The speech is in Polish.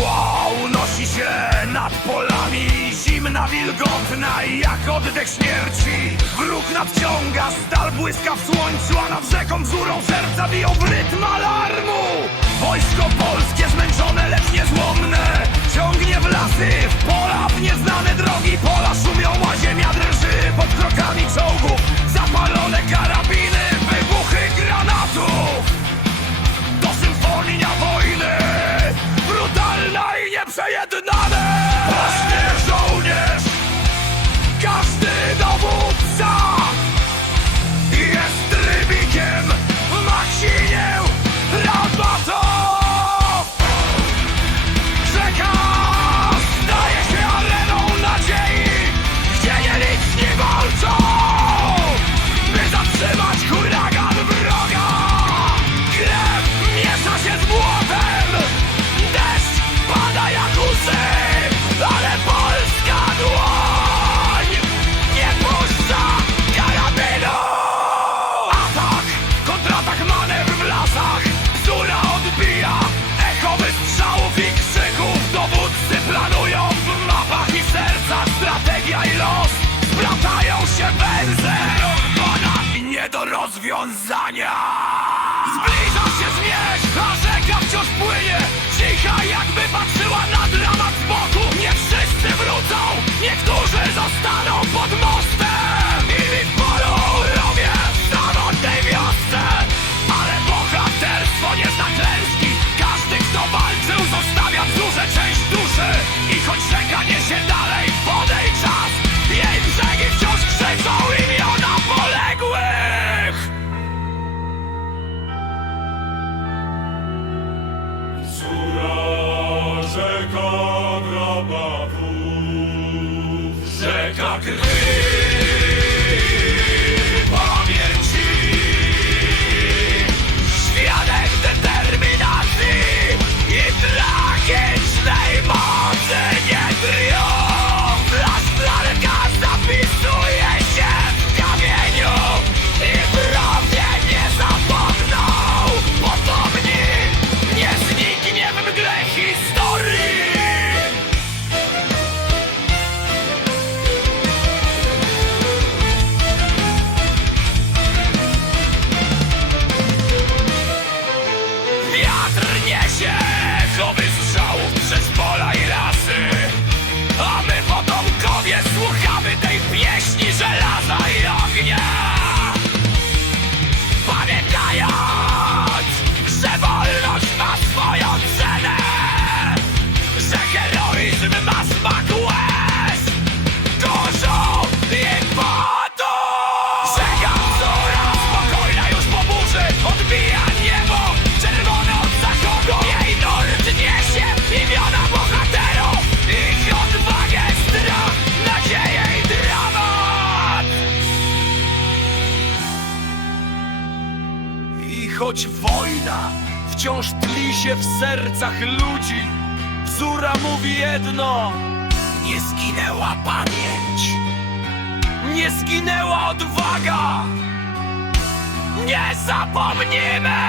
Mgła unosi się nad polami Zimna, wilgotna jak oddech śmierci. Wróg nadciąga, stal błyska w słońcu A nad rzeką wzórą serca biją w rytm alarmu. Wojsko polskie zmęczone, lecz niezłomne Ciągnie w lasy, w pola, w nieznane drogi. Pola szumią, a ziemia drży pod krokami czołgów. rozwiązania! Zbliżam się zmierz, a rzeka wciąż płynie! Cicha jakby patrzyła na dramat z boku! Nie wszyscy wrócą, niektórzy zostaną pod like I can. choć wojna wciąż tli się w sercach ludzi. Wzóra mówi jedno: nie zginęła pamięć, nie zginęła odwaga, nie zapomnimy!